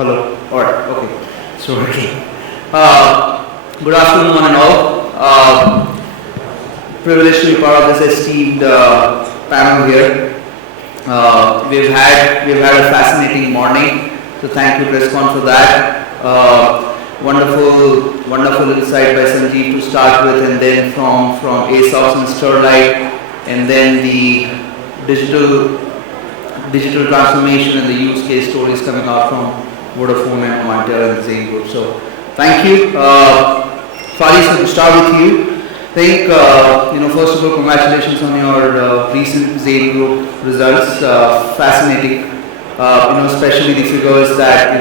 Hello. Alright, okay. So, okay. Good afternoon, one and all. Privileged to be part of this esteemed panel here. We've had a fascinating morning, so thank you, Presscon, for that. Wonderful insight by Sanjeev to start with, and then from ASOS and Sterlite, and then the digital transformation and the use case stories coming out from Vodafone and Omantel-Zain group. So thank you. Fadi, so to start with you, I think, first of all, congratulations on your recent Zain group results. Fascinating, especially the figures that,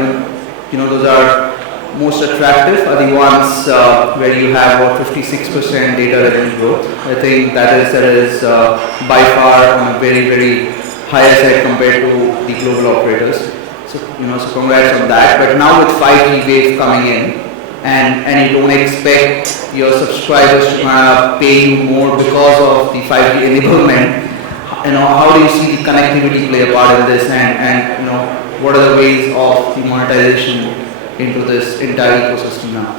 those are most attractive are the ones where you have about 56% data revenue growth. I think that is by far on a very, very higher side compared to the global operators. So, so congrats on that. But now with 5G wave coming in, and you don't expect your subscribers to pay you more because of the 5G enablement, how do you see the connectivity play a part in this, and what are the ways of the monetization into this entire ecosystem now?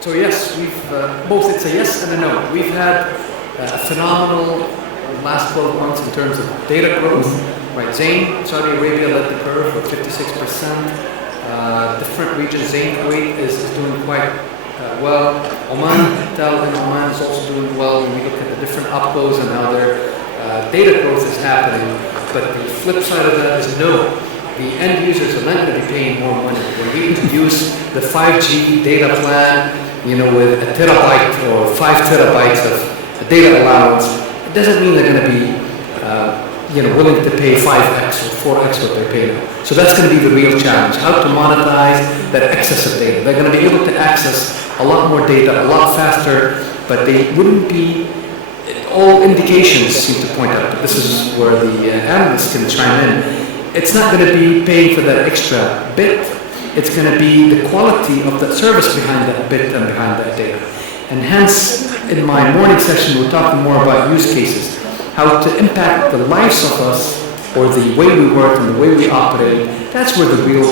So yes, we've both, it's a yes and a no. We've had a phenomenal last 12 months in terms of data growth. Right, Zain, Saudi Arabia led the curve with 56%. Different regions, Zain Kuwait is doing quite well. Omantel in Oman is also doing well. When we look at the different opcos and how their data growth is happening. But the flip side of that is no. The end users are not going to be paying more money. When we introduce the 5G data plan, with a terabyte or 5 terabytes of data allowance, it doesn't mean they're going to be willing to pay 5x or 4x what they pay now. So that's going to be the real challenge, how to monetize that excess of data. They're going to be able to access a lot more data, a lot faster, but they wouldn't be, all indications seem to point out, but this is where the analysts can chime in. It's not going to be paying for that extra bit, it's going to be the quality of the service behind that bit and behind that data. And hence, in my morning session, we're talking more about use cases, how to impact the lives of us, or the way we work and the way we operate. That's where the real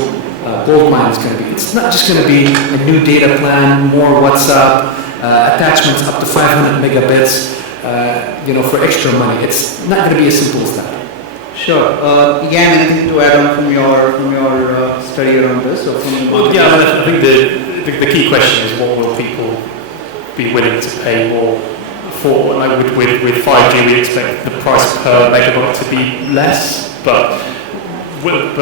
gold mine is going to be. It's not just going to be a new data plan, more WhatsApp, attachments up to 500 megabits, for extra money. It's not going to be as simple as that. Sure. Again, anything to add on from your study around this? Or I think the key question is, what will people be willing to pay more for? Like with 5G, we expect the price per megabyte to be less, but with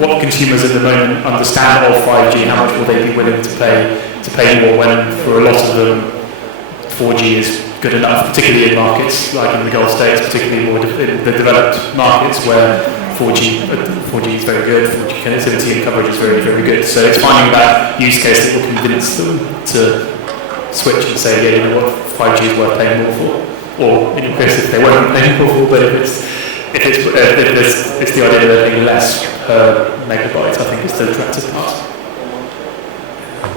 what consumers at the moment understand of 5G, how much will they be willing to pay more, when for a lot of them 4G is good enough, particularly in markets like in the Gulf States, particularly more in the developed markets where 4G is very good, 4G connectivity and coverage is very, very good. So it's finding that use case that will convince them to switch and say, yeah, you know what, 5G is worth paying more for. Or in your case, if they weren't paying more for, but if it's the idea that they're paying less per megabyte, I think is the attractive part.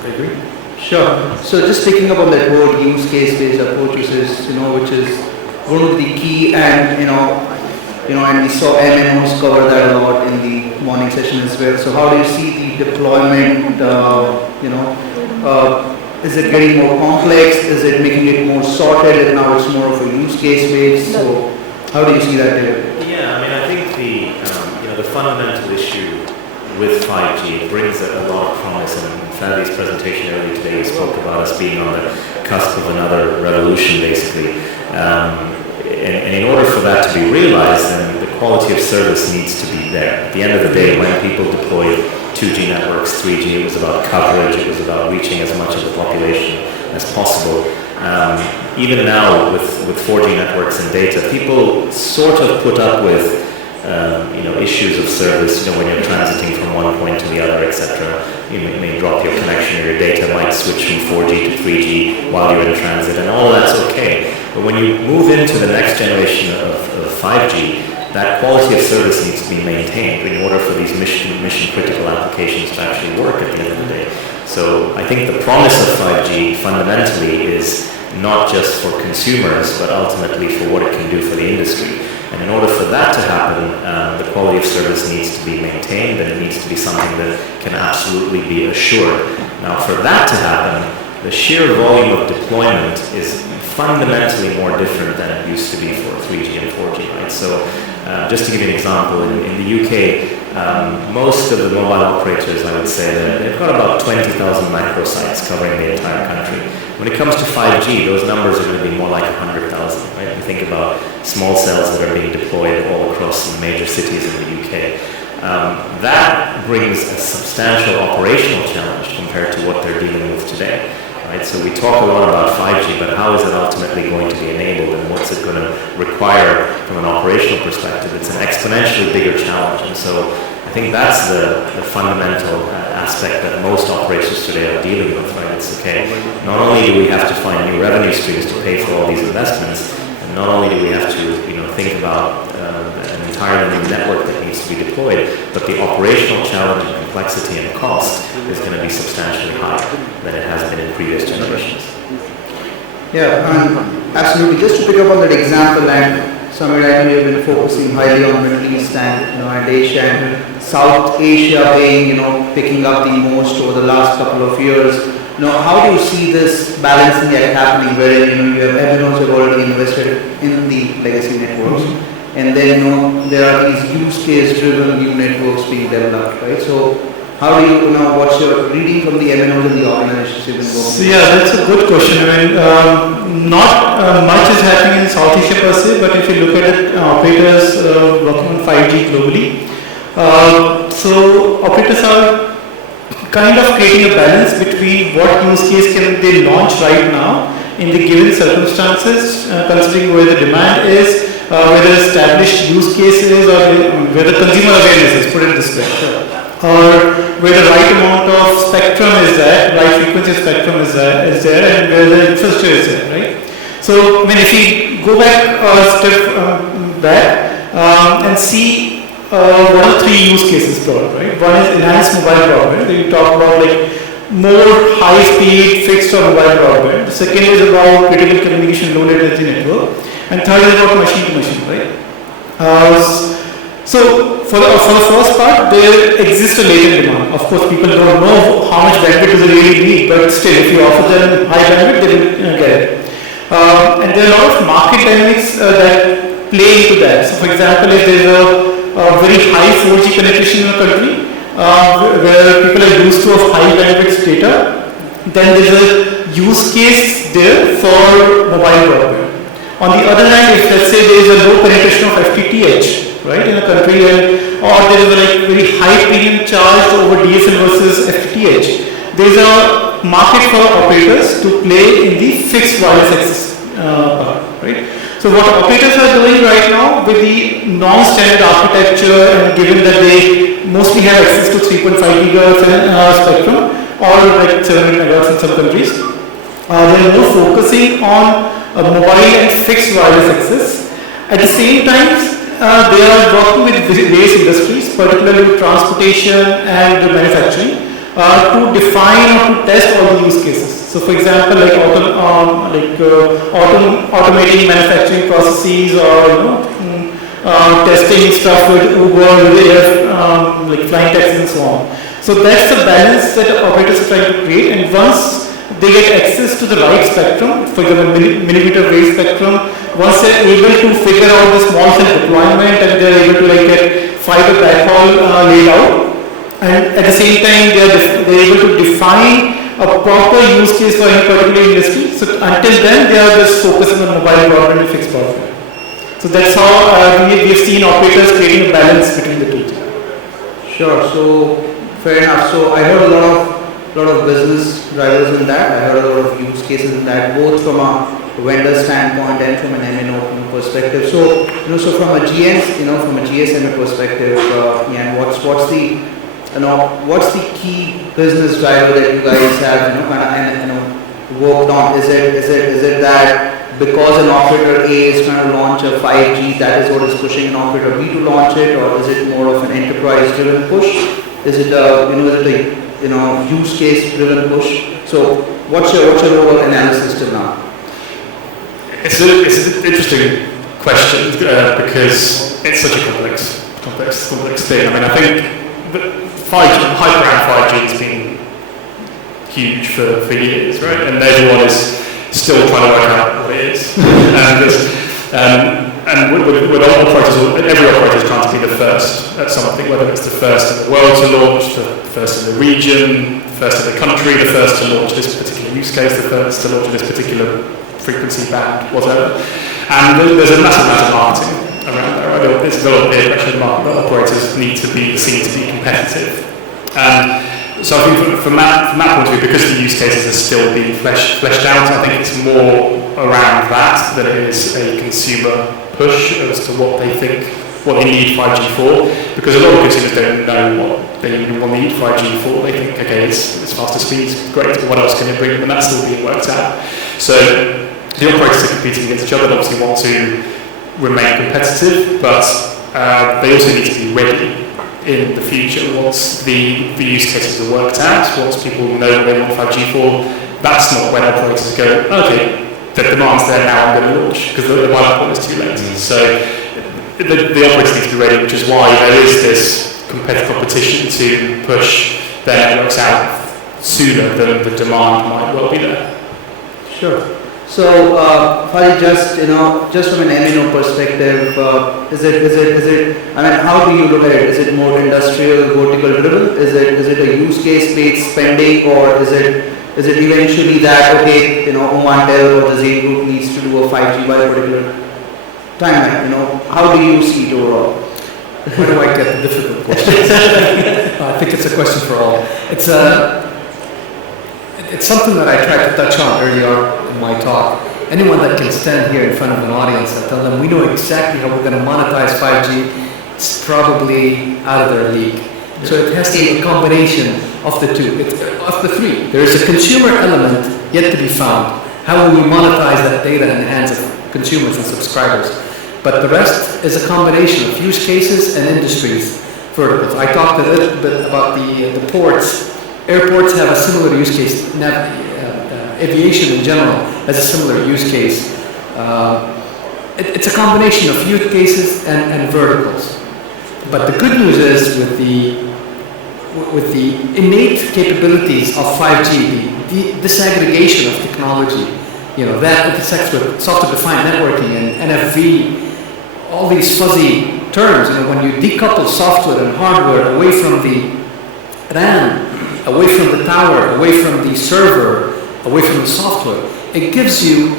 I agree. Sure. So just picking up on that word use case-based approaches, which is one of the key, and and we saw MNOs cover that a lot in the morning session as well. So how do you see the deployment? Is it getting more complex? Is it making it more sorted, and now it's more of a use case-based? So how do you see that there? Yeah, I think the fundamental issue with 5G brings a lot of promise, and Fadi's presentation earlier today spoke about us being on the cusp of another revolution, basically. And in order for that to be realized, then the quality of service needs to be there. At the end of the day, when people deployed 2G networks, 3G, it was about coverage, it was about reaching as much of the population as possible. Even now, with 4G networks and data, people sort of put up with issues of service, when you're transiting from one point to the other, etc. You may drop your connection, or your data might switch from 4G to 3G while you're in transit, and all that's okay. But when you move into the next generation of 5G, that quality of service needs to be maintained in order for these mission critical applications to actually work at the end of the day. So I think the promise of 5G fundamentally is not just for consumers, but ultimately for what it can do for the industry. And in order for that to happen, the quality of service needs to be maintained, and it needs to be something that can absolutely be assured. Now, for that to happen, the sheer volume of deployment is fundamentally more different than it used to be for 3G and 4G, right? So, just to give you an example, in the UK, most of the mobile operators, I would say, that they've got about 20,000 microsites covering the entire country. When it comes to 5G, those numbers are going to be more like 100,000, right? You think about small cells that are being deployed all across the major cities in the UK. That brings a substantial operational challenge compared to what they're dealing with today. Right? So we talk a lot about 5G, but how is it ultimately going to be enabled, and what's it going to require from an operational perspective? It's an exponentially bigger challenge, and so I think that's the fundamental aspect that most operators today are dealing with. Right? It's okay. Not only do we have to find new revenue streams to pay for all these investments, and not only do we have to think about an entirely new network that needs to be deployed, but the operational challenge and complexity and cost is going to be substantially higher than it has been in previous generations. Yeah, absolutely. Just to pick up on that example, and Samir, I know you've been focusing highly on Middle East and Asia and South Asia being picking up the most over the last couple of years. How do you see this balancing act happening, where you have MNOs have already invested in the legacy networks, and then there are these use case driven new networks being developed, right? So how do you what's your reading from the MNOs and the organizations you've been working? So yeah, that's a good question. I mean, not much is happening in South Asia per se, but if you look at it, operators working on 5G globally, so operators are kind of creating a balance between what use case can they launch right now in the given circumstances, considering where the demand is, whether established use cases, or where the consumer awareness is, put it this way, or where the right amount of spectrum is there, right frequency spectrum is there, and where the infrastructure is there, right? So, I mean, if we go back a step back and see what are three use cases for, right? One is enhanced mobile broadband. We talk about more high-speed fixed or mobile broadband. The second is about critical communication low latency network, and third is about machine to machine, right? So for the first part, there exists a latent demand. Of course, people don't know how much bandwidth do they really need, but still, if you offer them high bandwidth, they will get it. And there are a lot of market dynamics that play into that. So, for example, if there is a very high 4G penetration in a country, where people are used to high bandwidth data, then there is a use case there for mobile broadband. On the other hand, if let's say there is a low penetration of FTTH, right, in a country, or there is a very high premium charged over DSL versus FTTH, there is a market for operators to play in the fixed wireless access part, right? So what operators are doing right now with the non-standard architecture, and given that they mostly have access to 3.5 gigahertz spectrum, or 700 megahertz in some countries, they are more focusing on mobile and fixed wireless access. At the same time, they are working with various industries, particularly with transportation and manufacturing, to define or to test all the use cases. So, for example, automating manufacturing processes, or testing stuff with Uber, with flying taxis and so on. So that's the balance that operators are trying to create, and once they get access to the right spectrum, for example, millimeter wave spectrum, once they're able to figure out the small cell deployment, and they're able to get fiber backhaul laid out, and at the same time they're able to define a proper use case for any particular industry. So until then, they are just focusing on mobile broadband and fixed broadband. So that's how we have seen operators creating a balance between the two. Sure. So fair enough. So I heard a lot of business drivers in that. I heard a lot of use cases in that, both from a vendor standpoint and from an MNO perspective. So so from a from a GSMA perspective, what's the key business driver that you guys have worked on? Is it that because an operator A is trying to launch a 5G, that is what is pushing an operator B to launch it, or is it more of an enterprise-driven push? Is it a use case-driven push? So what's your overall analysis till now? It's interesting. question because it's such a complex thing. I mean, I think that hype around 5G has been huge for years, right? And everyone is still trying to work out what it is. And with all operators, every operator is trying to be the first at something, whether it's the first in the world to launch, the first in the region, the first in the country, the first to launch this particular use case, the first to launch this particular frequency band, whatever. And there's a massive amount of marketing around there. Right? There's a lot of peer pressure in the market that operators need to be seen to be competitive. So I think from that point of view, because the use cases are still being fleshed out, I think it's more around that than it is a consumer push as to what they need 5G for. Because a lot of consumers don't know what they even will need 5G for. They think, okay, it's faster speeds, great, but what else can it bring them? And that's still being worked out. So the operators are competing against each other and obviously want to remain competitive, but they also need to be ready in the future once the use cases are worked out, once people know what they want 5G for. That's not when operators go, okay, the demand's there now, I'm going to launch, because the pilot point is too late. So the operators need to be ready, which is why there is this competitive competition to push their networks out sooner than the demand might well be there. Sure. So, Fadi, just from an MNO perspective, is it? I mean, how do you look at it? Is it more industrial, vertical driven? Is it a use case based spending, or is it eventually that Omantel or the Zain group needs to do a 5G by a particular timeline? How do you see it overall? Where do I get the difficult questions? I think it's a question for all. It's something that I tried to touch on earlier in my talk. Anyone that can stand here in front of an audience and tell them we know exactly how we're going to monetize 5G, it's probably out of their league. So it has to be a combination of the two, of the three. There is a consumer element yet to be found. How will we monetize that data in the hands of consumers and subscribers? But the rest is a combination of use cases and industries verticals. I talked a little bit about the ports. Airports have a similar use case. Aviation in general has a similar use case. It's a combination of use cases and verticals. But the good news is with the innate capabilities of 5G, the disaggregation of technology, that intersects with software-defined networking and NFV, all these fuzzy terms. When you decouple software and hardware away from the RAN, away from the tower, away from the server, away from the software, it gives you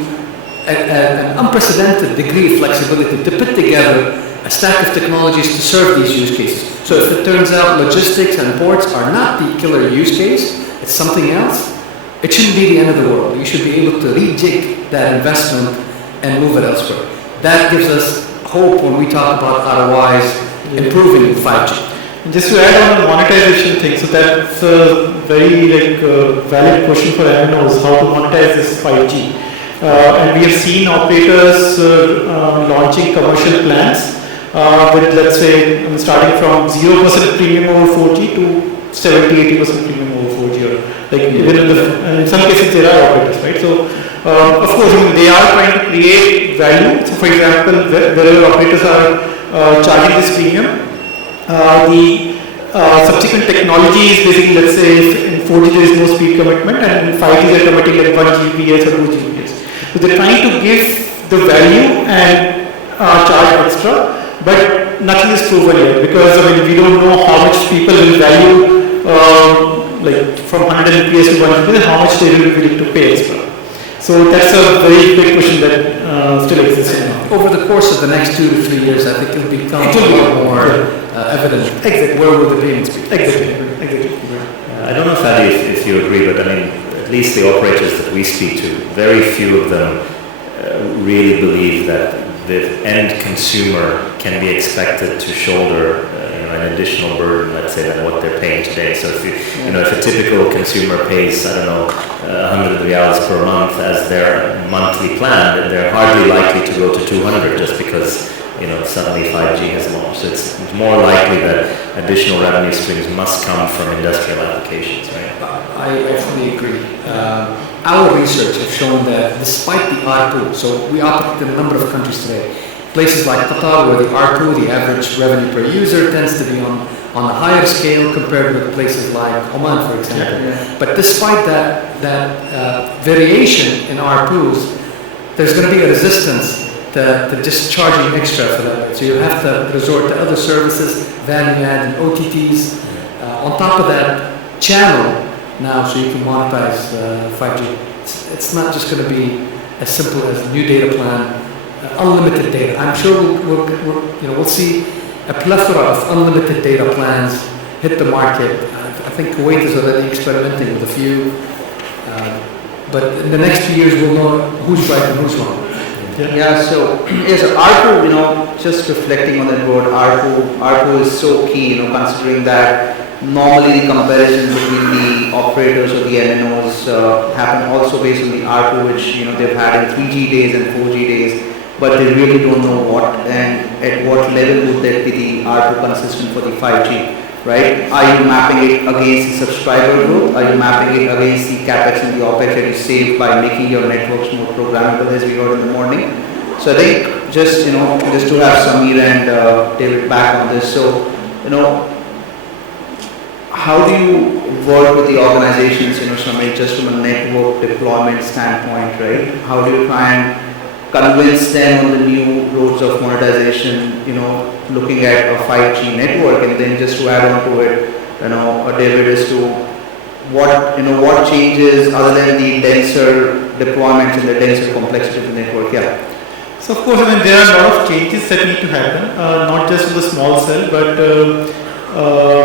an unprecedented degree of flexibility to put together a stack of technologies to serve these use cases. So if it turns out logistics and ports are not the killer use case, it's something else, it shouldn't be the end of the world. You should be able to rejig that investment and move it elsewhere. That gives us hope when we talk about ROIs improving 5G. Just to add on the monetization thing, so that's a very valid question for MNOs, how to monetize this 5G. And we have seen operators launching commercial plans with, let's say, starting from 0% premium over 4G to 70-80% premium over 4G. And in some cases there are operators, right? So, of course, they are trying to create value. So, for example, wherever operators are charging this premium, the subsequent technology is basically, let's say, in 4G there is no speed commitment, and in 5G they are committing like 1 Gbps or 2 Gbps. So they're trying to give the value and charge extra, but nothing is proven yet, because we don't know how much people will value from 100 Mbps to 1 Gbps and how much they will be willing to pay extra. So that's a very big question that still exists. Over the course of the next 2 to 3 years, I think it'll become a lot more evident. Exactly. Where will the payments be? Exactly. I don't know, Fadi, if you agree, but at least the operators that we speak to, very few of them really believe that the end consumer can be expected to shoulder an additional burden, let's say, than what they're paying today. So if if a typical consumer pays, 100 riyals per month as their monthly plan, they're hardly likely to go to 200 just because suddenly 5G has launched. So it's more likely that additional revenue streams must come from industrial applications, right? I fully agree. Our research has shown that despite the ARPU, so we operate in a number of countries today, places like Qatar, where the ARPU, the average revenue per user, tends to be on the higher scale compared with places like Oman, for example. But despite that variation in ARPUs, there's going to be a resistance to just charging extra for that. So you have to resort to other services, value add and OTTs. On top of that, channel now, so you can monetize 5G. It's not just going to be as simple as a new data plan, unlimited data. I'm sure we'll see a plethora of unlimited data plans hit the market. I think Kuwait is already experimenting with a few, but in the next few years we'll know who's right and who's wrong. Yeah, so ARPU, just reflecting on that word, ARPU is so key, considering that normally the comparison between the operators or the MNOs happen also based on the ARPU which they've had in 3G days and 4G days, but they really don't know what and at what level would that be the ARPU consistent for the 5G, right? Are you mapping it against the subscriber growth? Are you mapping it against the capex and the opex that you save by making your networks more programmable, as we heard in the morning? So I think just to have Samir and David back on this. So how do you work with the organizations, Samir, just from a network deployment standpoint, right? How do you try and convince them on the new roads of monetization, looking at a 5G network, and then just to add on to it, David, as to what changes other than the denser deployments and the denser complexity of the network? Yeah. So of course, there are a lot of changes that need to happen, not just on the small cell, but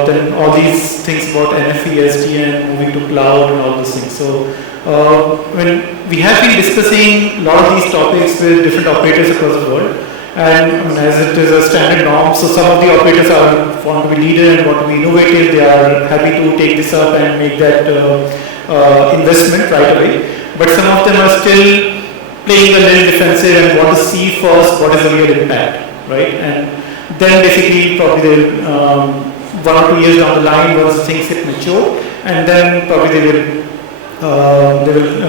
then all these things about NFV, SDN, moving to cloud and all those things. So when we have been discussing a lot of these topics with different operators across the world, and as it is a standard norm, so some of the operators want to be leader and want to be innovative. They are happy to take this up and make that investment right away. But some of them are still playing a little defensive and want to see first what is the real impact, right? And then basically probably they'll 1 or 2 years down the line, once things get mature, and then probably they will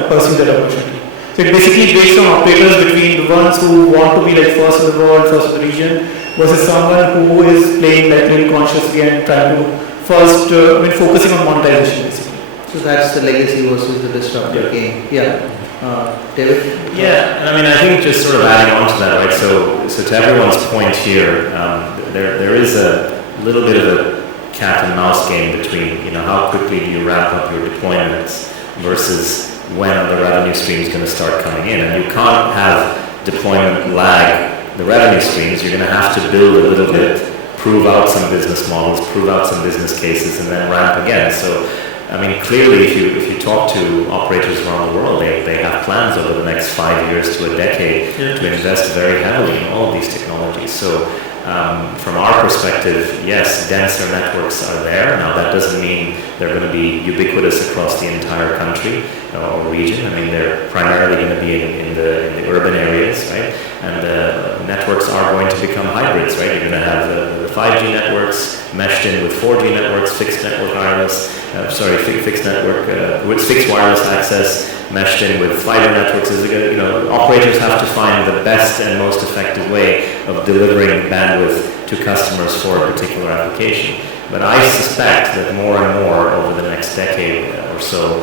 pursue that opportunity. So it's basically based on operators between the ones who want to be like first in the world, first in the region, versus someone who is playing like really consciously and trying to first, focusing on monetization basically. So that's the legacy versus the disruptive game. Yeah. David? Yeah, and I think just sort of adding on to that, right? So to everyone's point here, there is a little bit of a cat and mouse game between how quickly do you ramp up your deployments versus when the revenue stream is going to start coming in. And you can't have deployment lag the revenue streams. You're going to have to build a little bit, prove out some business models, prove out some business cases, and then ramp again. So clearly if you talk to operators around the world, they have plans over the next 5 years to a decade to invest very heavily in all of these technologies. So from our perspective, yes, denser networks are there. Now that doesn't mean they're going to be ubiquitous across the entire country or region. They're primarily going to be in the urban areas, right? And the networks are going to become hybrids, right? You're going to have the 5G networks meshed in with 4G networks, fixed network wireless, fixed network with fixed wireless access meshed in with fiber networks. Operators have to find the best and most effective way of delivering bandwidth to customers for a particular application. But I suspect that more and more over the next decade or so,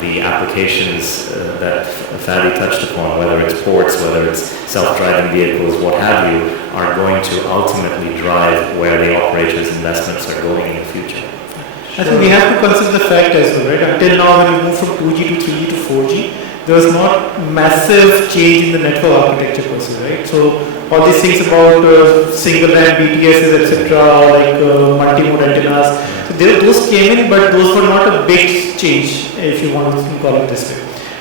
the applications that Fadi touched upon, whether it's ports, whether it's self-driving vehicles, what have you, are going to ultimately drive where the operators' investments are going in the future. I think we have to consider the fact as well, right? Until now, when we moved from 2G to 3G to 4G, there was not massive change in the network architecture per se, right? So all these things about single RAN, BTSs, etc., like multi-mode antennas, so those came in, but those were not a big change, if you want to call it this way.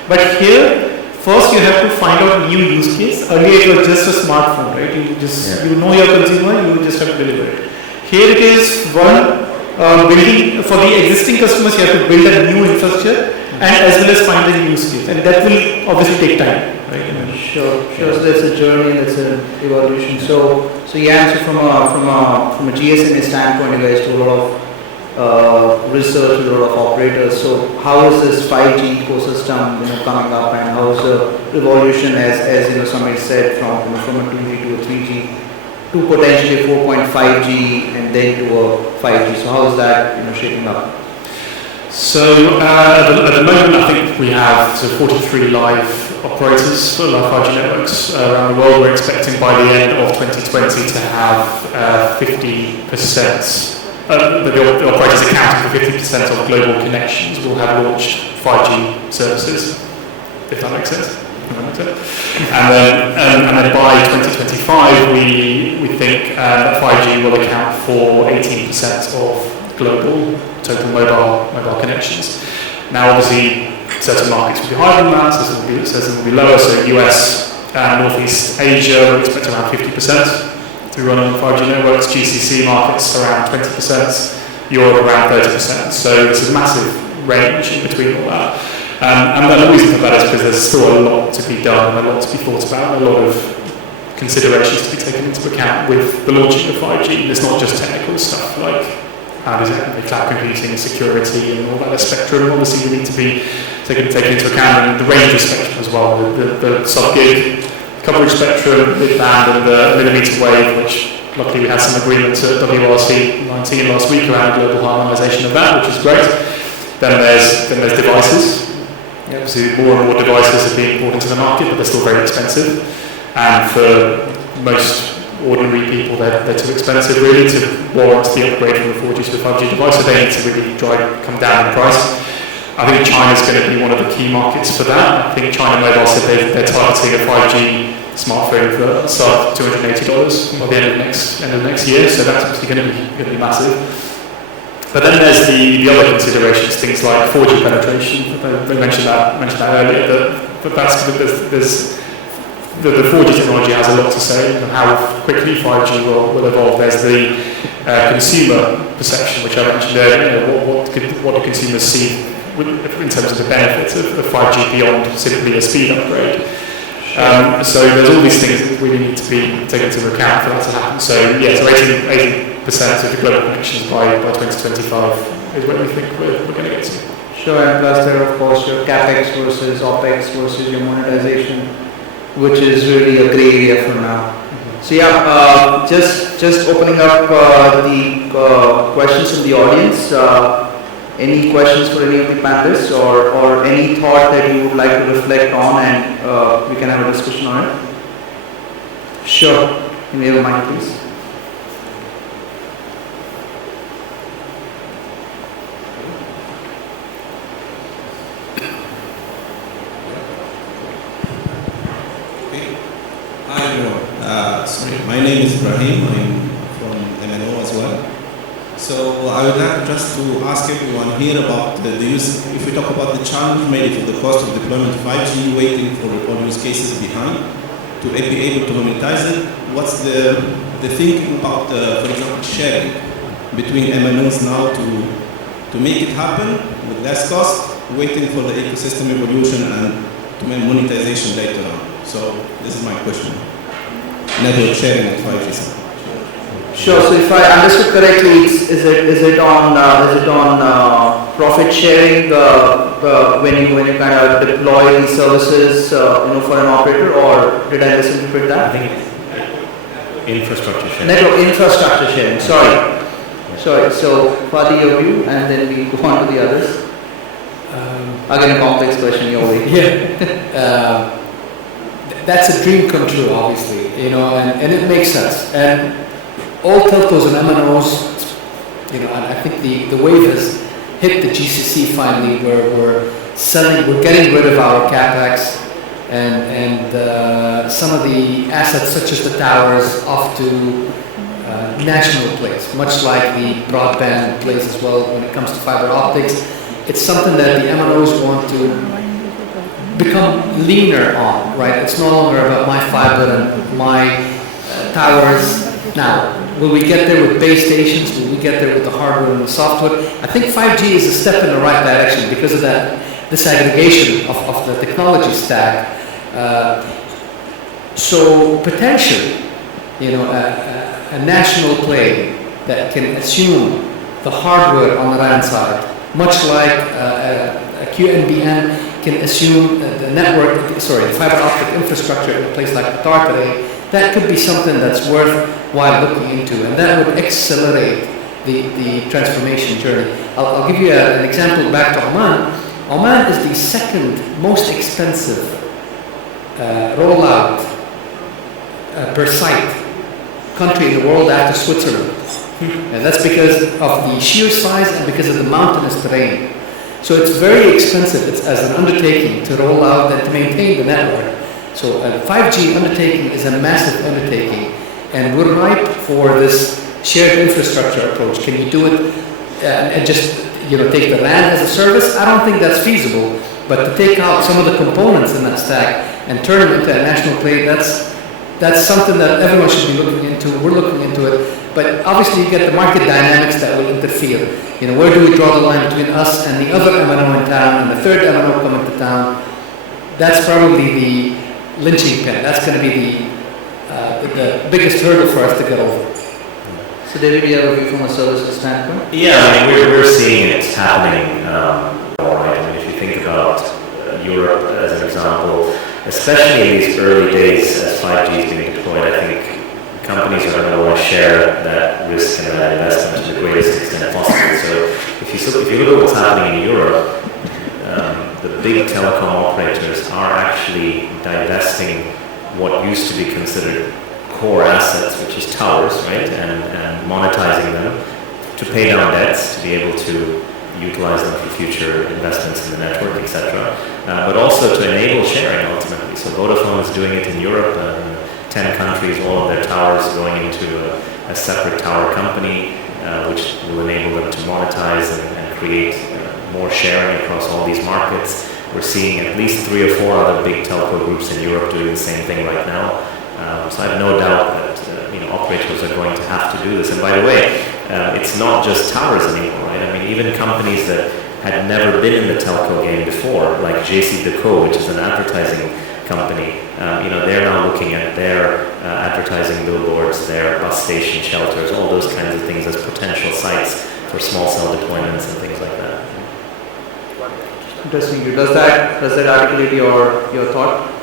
But here, first you have to find out new use case. Earlier it was just a smartphone, right? You know your consumer, you just have to deliver it. Here it is building for the existing customers. You have to build a new infrastructure and as well as find a new use case, and that will obviously take time, right? Sure. So that's a journey, that's an evolution. So from a GSMA standpoint, you guys do a lot of research with a lot of operators. So how is this 5G ecosystem, coming up, and how is the evolution, as somebody said, from from a 2G to a 3G to potentially 4.5G and then to a 5G. So how is that shaping up? So at the moment, I think we have 43 live operators for live 5G networks around the world. We're expecting by the end of 2020 to have 50%. The operators accounting for 50% of global connections will have launched 5G services, if that makes sense. And then by 2025, we think that 5G will account for 18% of global total mobile connections. Now, obviously, certain markets will be higher than that, certain will be lower. So US and Northeast Asia, we expect around 50% to run on 5G networks. GCC markets around 20%, Europe around 30%. So there's a massive range in between all that. And the reason for that is because there's still a lot to be done and a lot to be thought about, and a lot of considerations to be taken into account with the launching of 5G. It's not just technical stuff like how does it handle cloud computing, security, and all that spectrum. Obviously, we need to be taken into account, and the range of spectrum as well, the sub-gig coverage spectrum, mid-band, and the millimeter wave, which luckily we had some agreement at WRC 19 last week around global harmonization of that, which is great. Then there's devices. Obviously, more and more devices are being brought into the market, but they're still very expensive. And for most ordinary people, they're too expensive really to warrant the upgrade from a 4G to a 5G device, so they need to really come down in price. I think China's going to be one of the key markets for that. I think China Mobile said they're targeting a 5G smartphone for sub $280 by the end of next year, so that's obviously going to be massive. But then there's the other considerations, things like 4G penetration. They mentioned that earlier. But there's the 4G technology has a lot to say, and how quickly 5G will evolve. There's the consumer perception, which I mentioned earlier. What do consumers see in terms of the benefits of 5G beyond simply a speed upgrade? So there's all these things that really need to be taken into account for that to happen. So 80% of the global connections by 2025 is what we think we're going to get to. Sure, and plus there are of course your CapEx versus OpEx versus your monetization, which is really a grey area for now. So just opening up the questions from the audience. Any questions for any of the panelists, or any thought that you would like to reflect on, and we can have a discussion on it? Sure. Can we have a mic, please? Hi everyone. My name is Ibrahim. I'm from MENA as well. So I would like just to ask everyone here about the use. If we talk about the challenge mainly for the cost of deployment of 5G, waiting for all use cases behind to be able to monetize it. What's the thinking about, for example, sharing between MNOs now to make it happen with less cost, waiting for the ecosystem evolution and to make monetization later on. So this is my question. Network sharing with 5G. Sure. So if I understood correctly, is it on profit sharing when you kind of deploy these services for an operator, or did I misinterpret that? I think it's infrastructure sharing. Network infrastructure sharing. Sorry. So Fadi, your view, and then we go on to the others. Again, a complex question, your way. Yeah. That's a dream come true, obviously, and it makes sense. And all telcos and MNOs, and I think the wave has hit the GCC finally, where we're getting rid of our capex and some of the assets, such as the towers, off to national plays, much like the broadband plays as well when it comes to fiber optics. It's something that the MNOs want to become leaner on, right? It's no longer about my fiber and my towers. Now, will we get there with base stations? Will we get there with the hardware and the software? I think 5G is a step in the right direction because of that disaggregation of the technology stack. So potentially, a national play that can assume the hardware on the RAN side, much like a QNBN can assume the the fiber optic infrastructure in a place like Qatar today. That could be something that's worthwhile looking into, and that would accelerate the transformation journey. I'll give you an example back to Oman. Oman is the second most expensive rollout per site country in the world after Switzerland. And that's because of the sheer size and because of the mountainous terrain. So it's very expensive as an undertaking to roll out and to maintain the network. So a 5G undertaking is a massive undertaking, and we're ripe for this shared infrastructure approach. Can you do it and just take the RAN as a service? I don't think that's feasible, but to take out some of the components in that stack and turn them into a national play, that's something that everyone should be looking into. We're looking into it, but obviously you get the market dynamics that will interfere. Where do we draw the line between us and the other MNO in town and the third MNO coming to town? That's probably the lynching pin. That's going to be the biggest hurdle for us to get over. So David, do you have a view from a services standpoint? Yeah, I mean, we're seeing it happening. Right? I mean, if you think about Europe as an example, especially in these early days as 5G is being deployed, I think companies are going to want to share that risk and that investment to the greatest extent possible. So if you look at what's happening in Europe, the big telecom operators are actually divesting what used to be considered core assets, which is towers, right, and monetizing them to pay down debts, to be able to utilize them for future investments in the network, etc. But also to enable sharing ultimately. So Vodafone is doing it in Europe, 10 countries, all of their towers going into a separate tower company, which will enable them to monetize and create more sharing across all these markets. We're seeing at least 3 or 4 other big telco groups in Europe doing the same thing right now. So I have no doubt that operators are going to have to do this. And by the way, it's not just towers anymore, right? I mean, even companies that had never been in the telco game before, like JC Deco, which is an advertising company, they're now looking at their advertising billboards, their bus station shelters, all those kinds of things as potential sites for small cell deployments and things like that. Interesting. Does that articulate your thought?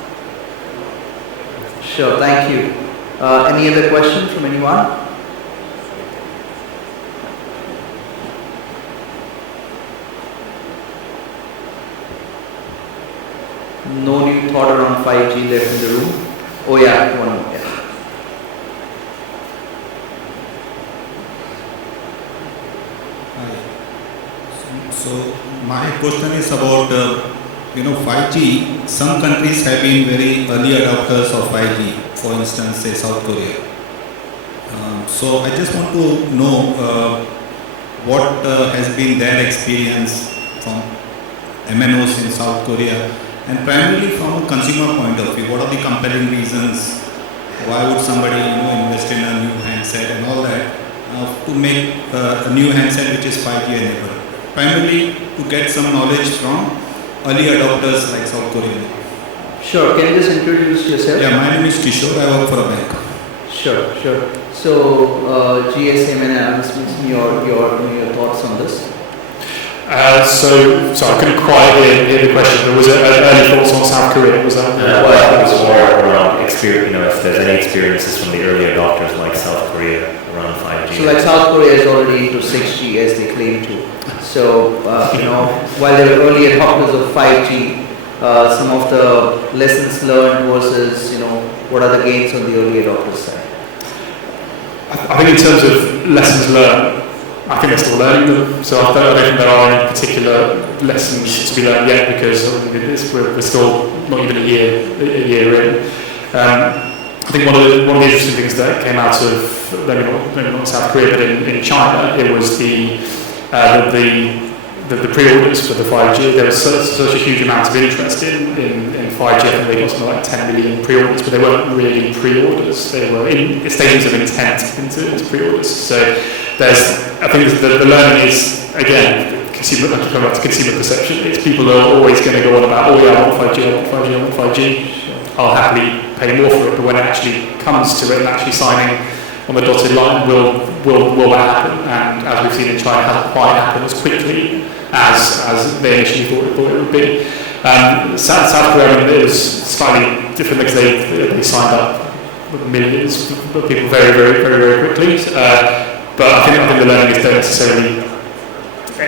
Sure. Thank you. Any other questions from anyone? No new thought around 5G left in the room. Oh yeah, one more. Yeah. So my question is about 5G. Some countries have been very early adopters of 5G. For instance, say South Korea. So I just want to know what has been their experience from MNOs in South Korea, and primarily from a consumer point of view. What are the compelling reasons? Why would somebody invest in a new handset and all that to make a new handset which is 5G enabled? Primarily to get some knowledge from early adopters like South Korea. Sure. Can you just introduce yourself? Yeah, my name is Kishore. I work for a bank. Sure. So GSMA and Analysys, your thoughts on this? So I couldn't quite hear the question, but was it early thoughts on South Korea? Was that? Well, I think it was more around experience, if there's any experiences from the early adopters like South Korea around 5G. So like South Korea is already into 6G as they claim to. So, while they were early adopters of 5G, some of the lessons learned versus, what are the gains on the early adopters side? I think in terms of lessons learned, I think they're still learning them. So I don't think there are any particular lessons to be learned yet, because we're still not even a year in. I think one of the interesting things that came out of maybe not South Korea, but in China, it was the pre-orders for the 5G. There was such a huge amount of interest in 5G. I think they got something like 10 million pre-orders, but they weren't really pre-orders. They were in stages of intent into pre-orders. So I think the learning is, again, consumer perception. It's people are always going to go on about, oh yeah, I want 5G, I want 5G, I want 5G. I'll happily pay more for it, but when it actually comes to it and actually signing on the dotted line will happen, and as we've seen in China, hasn't quite happened as quickly as they initially thought it would be. South Korea, it was slightly different because they signed up millions of people very, very, very, very quickly. But I think the learning is don't necessarily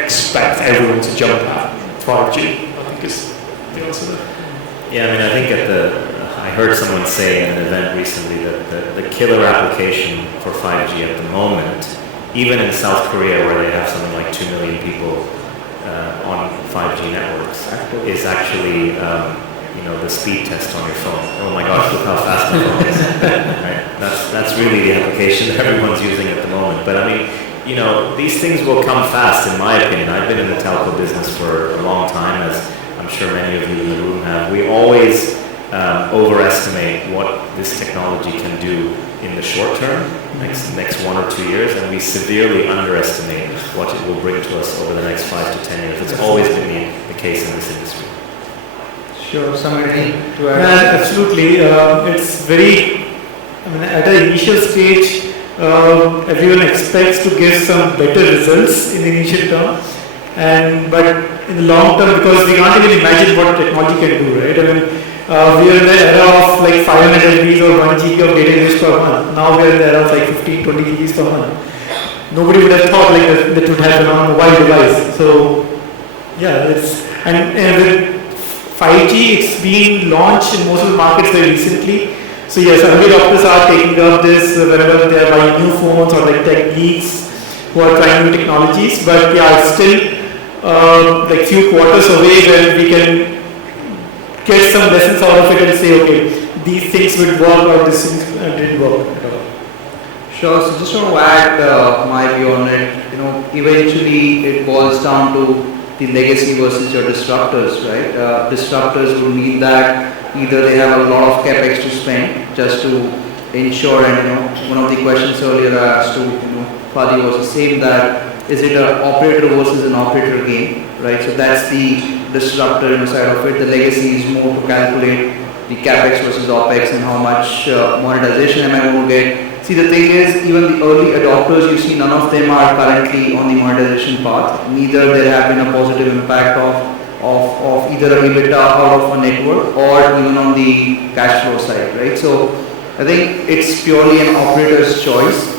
expect everyone to jump at 5G. I think is the answer there. Yeah, I mean, I think I heard someone say in an event recently that the killer application for 5G at the moment, even in South Korea where they have something like 2 million people on 5G networks, is actually the speed test on your phone. Oh my gosh, look how fast my phone is. Right? That's really the application that everyone's using at the moment. But I mean, these things will come fast, in my opinion. I've been in the telco business for a long time, as I'm sure many of you in the room have. We always overestimate what this technology can do in the short term, next 1 or 2 years, and we severely underestimate what it will bring to us over the next 5 to 10 years. It's always been the case in this industry. Sure, somebody to add? Yeah, absolutely. It's very, at the initial stage, everyone expects to give some better results in the initial term, but in the long term, because we can't even imagine what technology can do, right? We are in the era of like 500 MBs or 1 GB of data used per month. Now we are in the era of like 15, 20 GBs per month. Nobody would have thought like that would happen on a mobile device. So, yeah, and with 5G, it's been launched in most of the markets very recently. So yes, early adopters are taking up this whenever they are buying new phones or like tech geeks who are trying new technologies. But yeah, it's still like few quarters away where we can get some lessons out of it and say, okay, these things would work or these things didn't work at all. Sure, so just want to add my view on it. Eventually it boils down to the legacy versus your disruptors, right? Disruptors will mean that either they have a lot of capex to spend just to ensure, and one of the questions earlier I asked to Fadi was the same, that is it an operator versus an operator game, right? So that's the disruptor side of it. The legacy is more to calculate the capex versus opex and how much monetization am I going to get. See, the thing is, even the early adopters, you see, none of them are currently on the monetization path. Neither there have been a positive impact of either an EBITDA out of a network or even on the cash flow side, right? So I think it's purely an operator's choice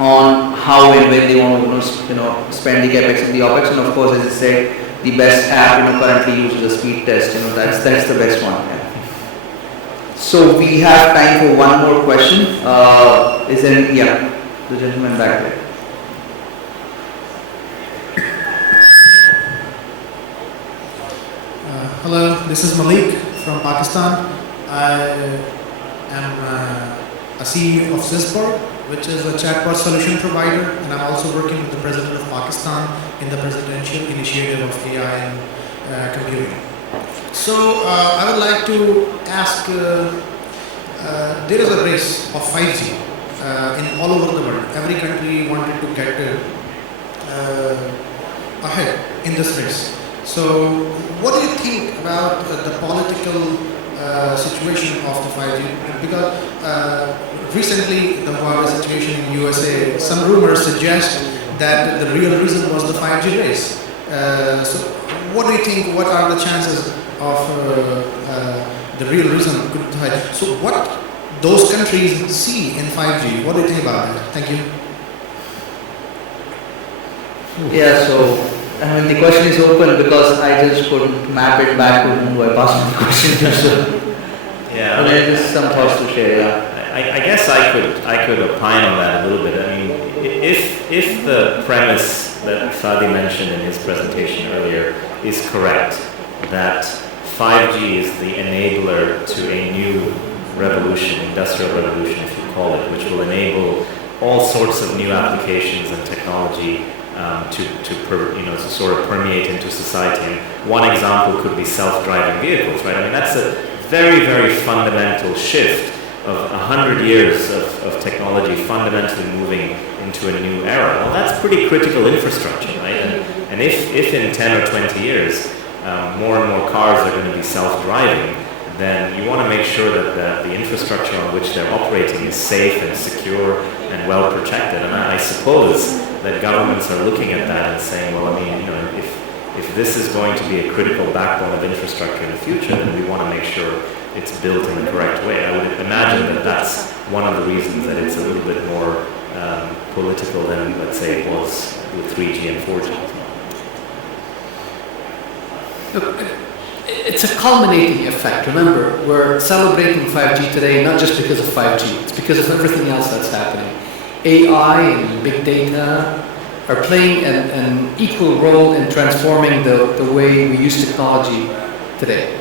on how and when they want to spend the capex and the opex. And of course, as I said, the best app currently uses a speed test. That's the best one. Yeah. So we have time for one more question. Is there any, the gentleman back there. Hello, this is Malik from Pakistan. I am a CEO of Sysport, which is a chatbot solution provider, and I'm also working with the President of Pakistan in the presidential initiative of AI and computing. So I would like to ask, there is a race of 5G in all over the world. Every country wanted to get ahead in this race. So what do you think about the political situation of the 5G? Because recently the Huawei situation in USA, some rumors suggest that the real reason was the 5G race. So what do you think, what are the chances of the real reason could hide? So what those countries see in 5G, what do you think about that? Thank you. Yeah, so the question is open because I just couldn't map it back to whom I passed the question to. So yeah, there's some thoughts to share. Yeah. I guess I could opine on that a little bit. I mean, if the premise that Fadi mentioned in his presentation earlier is correct, that 5G is the enabler to a new revolution, industrial revolution if you call it, which will enable all sorts of new applications and technology to sort of permeate into society. And one example could be self-driving vehicles, right? I mean, that's a very, very fundamental shift of 100 years of technology fundamentally moving into a new era. Well, that's pretty critical infrastructure, right? And if in 10 or 20 years more and more cars are going to be self-driving, then you want to make sure that the infrastructure on which they're operating is safe and secure and well protected. And I suppose that governments are looking at that and saying, well, I mean, if this is going to be a critical backbone of infrastructure in the future, then we want to make sure it's built in the correct way. I would imagine that that's one of the reasons that it's a little bit more political than, let's say, it was with 3G and 4G. Look, it's a culminating effect. Remember, we're celebrating 5G today not just because of 5G, it's because of everything else that's happening. AI and big data are playing an equal role in transforming the way we use technology today.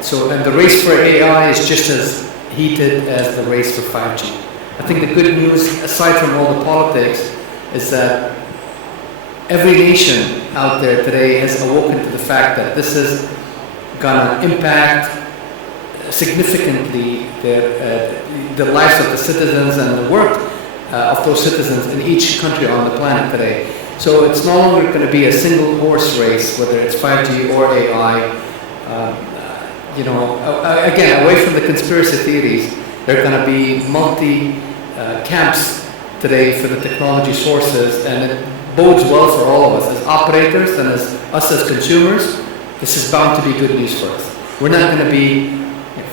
So, and the race for AI is just as heated as the race for 5G. I think the good news, aside from all the politics, is that every nation out there today has awoken to the fact that this is going to impact significantly the lives of the citizens and the work of those citizens in each country on the planet today. So it's no longer going to be a single horse race, whether it's 5G or AI. Again, away from the conspiracy theories, there are going to be camps today for the technology sources, and it bodes well for all of us as operators and as us as consumers. This is bound to be good news for us. We're not going to be,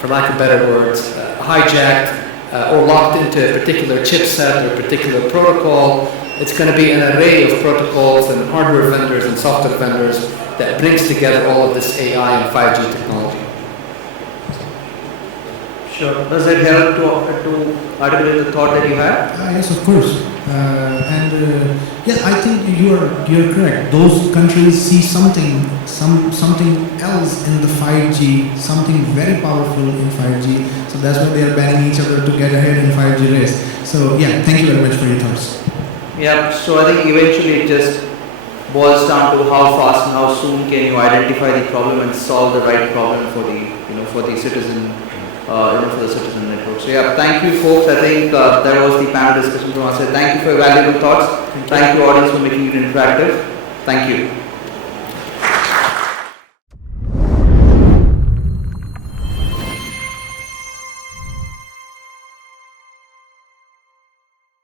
for lack of better words, hijacked or locked into a particular chipset or particular protocol. It's going to be an array of protocols and hardware vendors and software vendors that brings together all of this AI and 5G technology. Sure. Does it help to articulate the thought that you had? Yes, of course. I think you're correct. Those countries see something else in the 5G, something very powerful in 5G. So that's why they are banning each other to get ahead in 5G race. So yeah, thank you very much for your thoughts. Yeah. So I think eventually it just boils down to how fast and how soon can you identify the problem and solve the right problem for the citizen. For the citizen network. So yeah, thank you folks. I think that was the panel discussion from our side. Thank you for your valuable thoughts. Thank you audience for making it interactive. Thank you.